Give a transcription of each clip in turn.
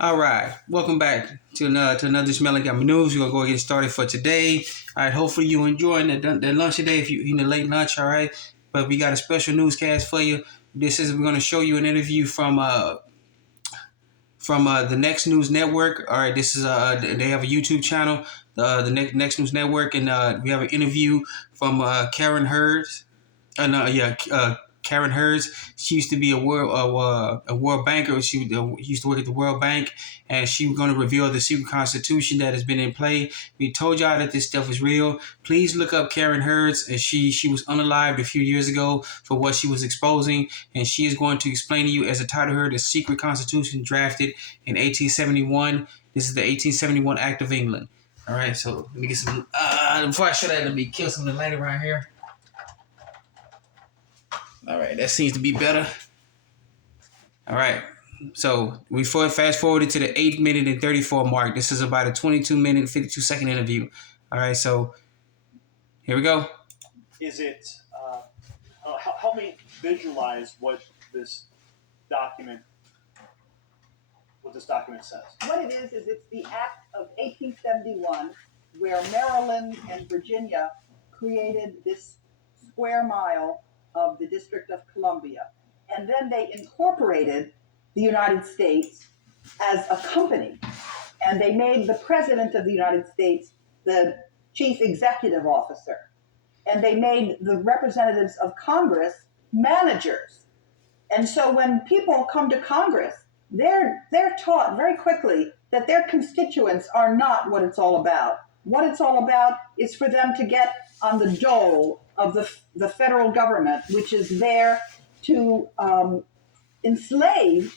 All right, welcome back to another Smelling Got News. We're gonna go and get started for today. All right, hopefully you enjoying that lunch today. If you eating a late lunch, all right. But we got a special newscast for you. We're gonna show you an interview from the Next News Network. All right, this is they have a YouTube channel, the Next News Network, and we have an interview from Karen Hurds. Karen Hurds. She used to be a world banker. She used to work at the World Bank, and she was going to reveal the secret constitution that has been in play. We told y'all that this stuff is real. Please look up Karen Hurds, and she was unalived a few years ago for what she was exposing, and she is going to explain to you, as the title heard, the secret constitution drafted in 1871. This is the 1871 Act of England. All right, so let me get some. Before I show that, let me kill some of the light around here. All right, that seems to be better. All right, so we fast forwarded to the 8 minute and 34 mark. This is about a 22-minute, 52-second interview. All right, so here we go. Is it, help me visualize what this document says. What it is it's the Act of 1871, where Maryland and Virginia created this square mile of the District of Columbia. And then they incorporated the United States as a company. And they made the President of the United States the Chief Executive Officer. And they made the representatives of Congress managers. And so when people come to Congress, they're taught very quickly that their constituents are not what it's all about. What it's all about is for them to get on the dole of the federal government, which is there to enslave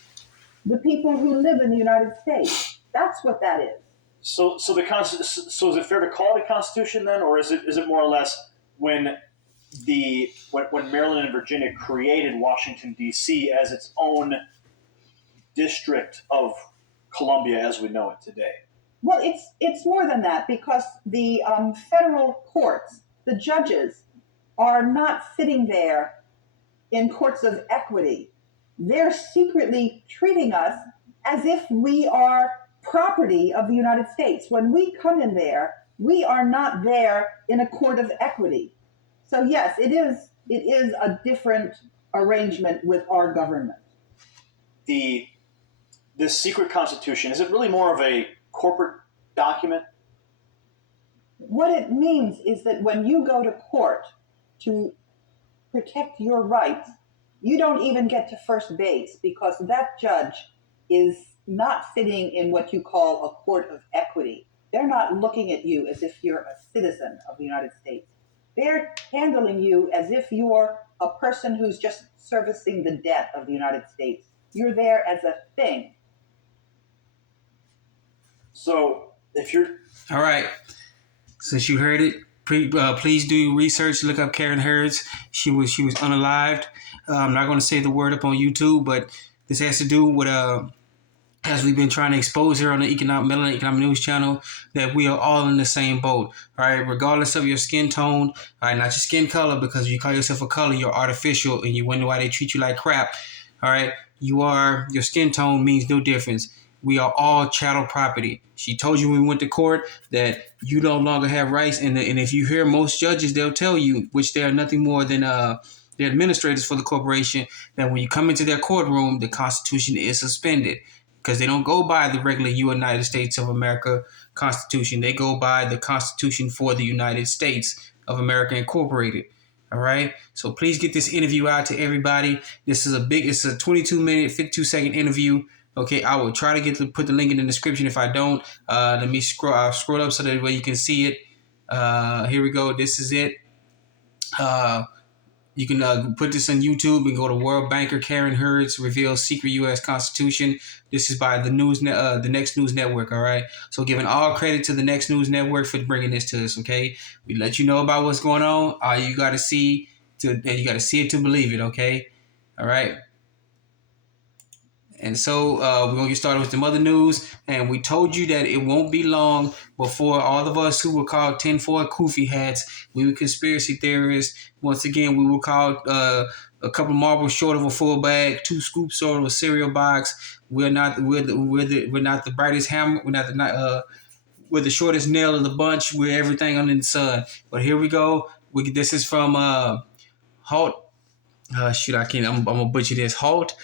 the people who live in the United States. That's what that is. So is it fair to call it a constitution then, or is it more or less when Maryland and Virginia created Washington D.C. as its own district of Columbia as we know it today? Well, it's more than that, because the federal courts, the judges, are not sitting there in courts of equity. They're secretly treating us as if we are property of the United States. When we come in there, we are not there in a court of equity. So yes, it is a different arrangement with our government. This secret constitution, is it really more of a corporate document? What it means is that when you go to court to protect your rights, you don't even get to first base, because that judge is not sitting in what you call a court of equity. They're not looking at you as if you're a citizen of the United States. They're handling you as if you're a person who's just servicing the debt of the United States. You're there as a thing. So if you're... All right, since you heard it, please do research. Look up Karen Hurds. She was unalived. I'm not going to say the word up on YouTube, but this has to do with as we've been trying to expose here on the Economic News channel, that we are all in the same boat. All right, regardless of your skin tone. All right, not your skin color, because if you call yourself a color, you're artificial, and you wonder why they treat you like crap. All right, your skin tone means no difference. We are all chattel property. She told you when we went to court that you no longer have rights, and if you hear most judges, they'll tell you, which they are nothing more than the administrators for the corporation, that when you come into their courtroom, the Constitution is suspended, because they don't go by the regular United States of America Constitution. They go by the Constitution for the United States of America Incorporated. All right. So please get this interview out to everybody. It's a 22-minute, 52-second interview. Okay, I will try to put the link in the description. If I don't, let me scroll up so that way you can see it. Here we go. This is it. You can put this on YouTube and go to World Banker Karen Hurds reveals secret U.S. Constitution. This is by the Next News Network. All right. So giving all credit to the Next News Network for bringing this to us. Okay, we let you know about what's going on. You got to see it to believe it. Okay. All right. And so we're going to get started with some other news. And we told you that it won't be long before all of us who were called tinfoil Kufi hats, we were conspiracy theorists. Once again, we were called a couple of marbles short of a full bag, 2 scoops short of a cereal box. We're not the brightest hammer. We're the shortest nail of the bunch. We're everything under the sun. But here we go. This is from Halt. Shoot, I can't. I'm gonna butcher this. Halt.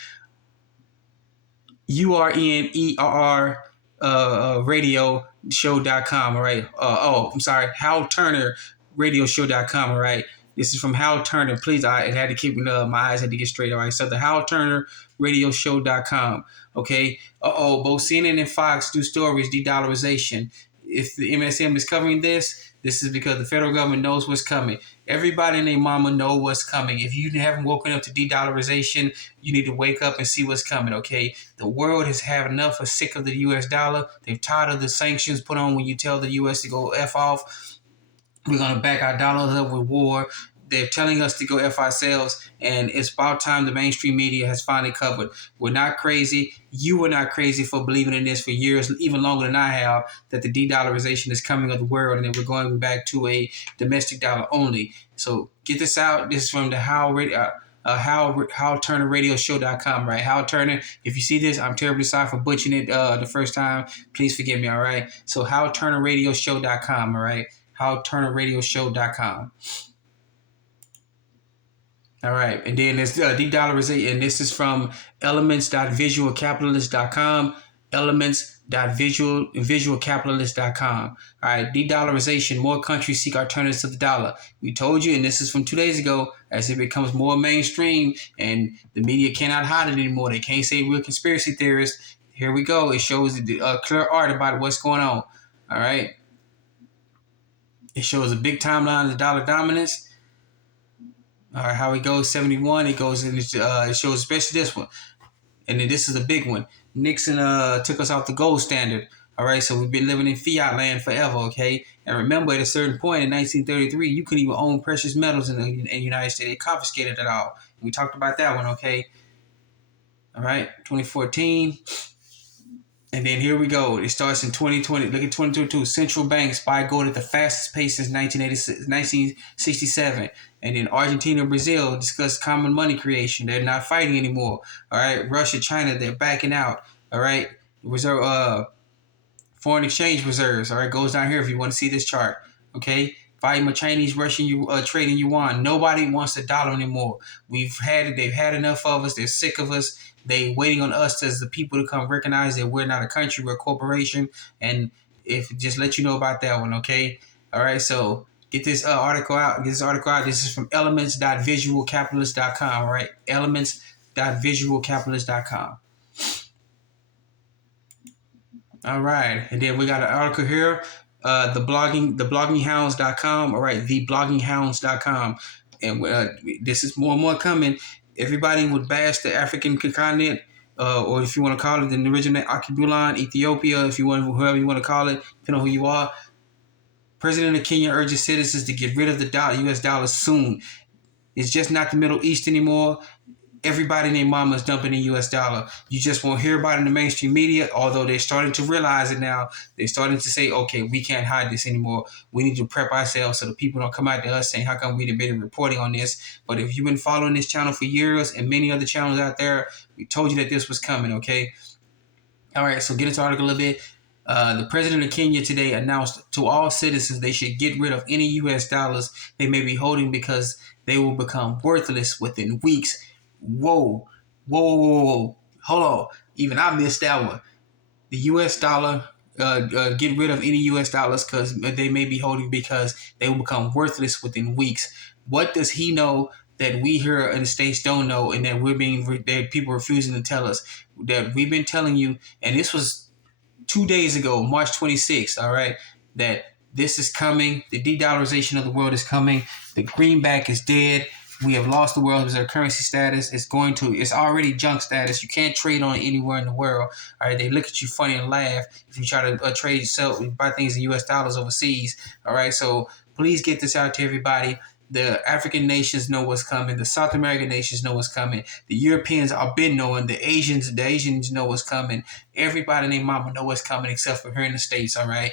URNERR radio show.com. All right. I'm sorry. Hal Turner radio show.com. All right. This is from Hal Turner. Please, I had to keep my eyes had to get straight. All right. So the Hal Turner radio show.com. Okay. Both CNN and Fox do stories, de-dollarization. If the MSM is covering this is because the federal government knows what's coming. Everybody and their mama know what's coming. If you haven't woken up to de-dollarization, you need to wake up and see what's coming, okay? The world has had enough of sick of the U.S. dollar. They've tired of the sanctions put on when you tell the U.S. to go F off. We're going to back our dollars up with war. They're telling us to go F ourselves, and it's about time the mainstream media has finally covered. We're not crazy. You were not crazy for believing in this for years, even longer than I have, that the de-dollarization is coming of the world and that we're going back to a domestic dollar only. So get this out. This is from the Hal Turner Radio Show.com, right? Hal Turner, if you see this, I'm terribly sorry for butchering it the first time. Please forgive me, all right? So Hal Turner Radio Show.com, all right? Hal Turner Radio Show.com. All right, and then there's de-dollarization, and this is from elements.visualcapitalist.com, elements.visualcapitalist.com. All right, de-dollarization, more countries seek alternatives to the dollar. We told you, and this is from 2 days ago, as it becomes more mainstream and the media cannot hide it anymore. They can't say we're conspiracy theorists. Here we go. It shows a clear art about what's going on. All right. It shows a big timeline of the dollar dominance. All right, how it goes, 71. It goes in. It shows especially this one, and then this is a big one. Nixon took us off the gold standard. All right, so we've been living in fiat land forever. Okay, and remember, at a certain point in 1933, you couldn't even own precious metals in the United States. They confiscated it all. We talked about that one. Okay. All right, 2014. And then here we go. It starts in 2020. Look at 2022. Central banks buy gold at the fastest pace since 1967. And then Argentina and Brazil discuss common money creation. They're not fighting anymore. All right. Russia, China, they're backing out. All right. Reserve, foreign exchange reserves. All right. Goes down here if you want to see this chart. Okay. Fighting with Chinese, Russian trade in yuan. Nobody wants the dollar anymore. We've had it. They've had enough of us. They're sick of us. They waiting on us as the people to come recognize that we're not a country, we're a corporation. And if just let you know about that one, okay? All right, so get this article out. This is from elements.visualcapitalist.com, all right? Elements.visualcapitalist.com. All right, and then we got an article here, theblogginghounds.com, all right, theblogginghounds.com. And this is more and more coming. Everybody would bash the African continent, or if you want to call it the original Akibulan, Ethiopia, if you want, whoever you want to call it, depending on who you are. President of Kenya urges citizens to get rid of the U.S. dollar soon. It's just not the Middle East anymore. Everybody and their mama is dumping the U.S. dollar. You just won't hear about it in the mainstream media, although they're starting to realize it now. They're starting to say, okay, we can't hide this anymore. We need to prep ourselves so the people don't come out to us saying, how come we didn't been reporting on this? But if you've been following this channel for years and many other channels out there, we told you that this was coming, okay? All right, so get into the article a little bit. The president of Kenya today announced to all citizens they should get rid of any U.S. dollars they may be holding because they will become worthless within weeks. Whoa. Hold on. Even I missed that one. The U.S. dollar, get rid of any U.S. dollars because they may be holding because they will become worthless within weeks. What does he know that we here in the States don't know, and that that people refusing to tell us? That we've been telling you, and this was 2 days ago, March 26th, all right, that this is coming. The de-dollarization of the world is coming. The greenback is dead. We have lost the world as our currency status. It's already junk status. You can't trade on it anywhere in the world. All right, they look at you funny and laugh if you try to trade, buy things in U.S. dollars overseas. All right, so please get this out to everybody. The African nations know what's coming. The South American nations know what's coming. The Europeans are been knowing. The Asians know what's coming. Everybody and their mama know what's coming except for here in the States, all right?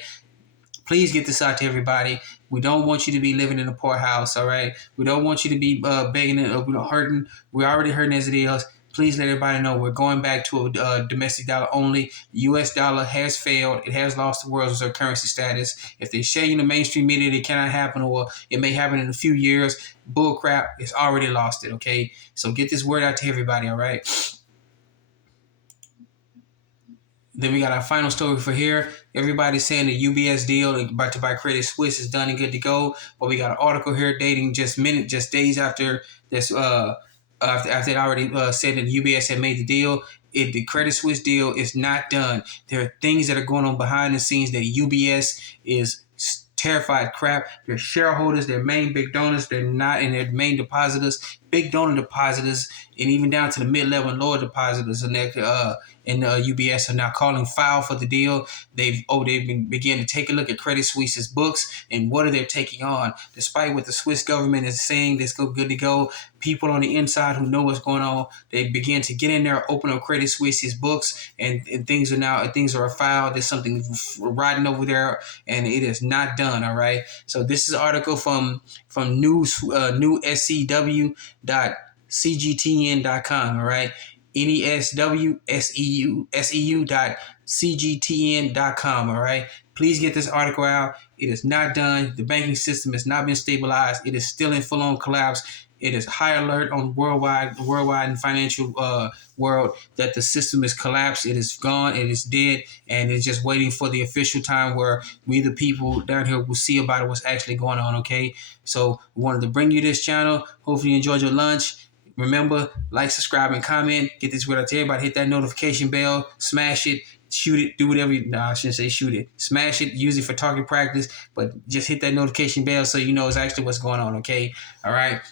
Please get this out to everybody. We don't want you to be living in a poorhouse, all right? We don't want you to be begging and hurting. We're already hurting as it is. Please let everybody know we're going back to a domestic dollar only. The U.S. dollar has failed. It has lost the world's reserve currency status. If they show you in the mainstream media it cannot happen or it may happen in a few years, bull crap, it's already lost it, okay? So get this word out to everybody, all right? Then we got our final story for here. Everybody's saying the UBS deal about to buy Credit Suisse is done and good to go. But we got an article here dating just days after this. After it already said that UBS had made the deal, the Credit Suisse deal is not done. There are things that are going on behind the scenes that UBS is terrified crap. Their shareholders, their main big donors, they're not, and their main depositors, big donor depositors, and even down to the mid-level and lower depositors, and UBS are now calling foul for the deal. They've began to take a look at Credit Suisse's books and what are they taking on. Despite what the Swiss government is saying, that's good to go. People on the inside who know what's going on, they begin to get in there, open up Credit Suisse's books, and things are filed. There's something riding over there, and it is not done. All right. So this is an article from newscgtn.cgtn.com. All right. NESWSEU.cgtn.com. All right. Please get this article out. It is not done. The banking system has not been stabilized. It is still in full-on collapse. It is high alert on worldwide and financial world that the system is collapsed. It is gone. It is dead, and it's just waiting for the official time where we, the people down here, will see about what's actually going on. Okay, so we wanted to bring you this channel. Hopefully, you enjoyed your lunch. Remember, like, subscribe, and comment. Get this word out to everybody. Hit that notification bell. Smash it. Shoot it. Do whatever. I shouldn't say shoot it. Smash it. Use it for target practice. But just hit that notification bell so you know it's actually what's going on. Okay. All right.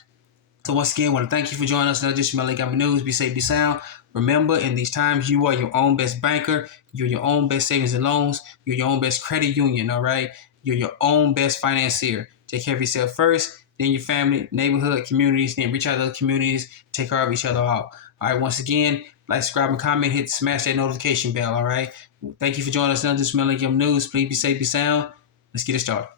So once again, I want to thank you for joining us. Another edition of LA Government News. Be safe, be sound. Remember, in these times, you are your own best banker. You're your own best savings and loans. You're your own best credit union. All right. You're your own best financier. Take care of yourself first, then your family, neighborhood, communities, then reach out to other communities, take care of each other out. All right, once again, like, subscribe, and comment, smash that notification bell, all right? Thank you for joining us on this LA News. Please be safe, be sound. Let's get it started.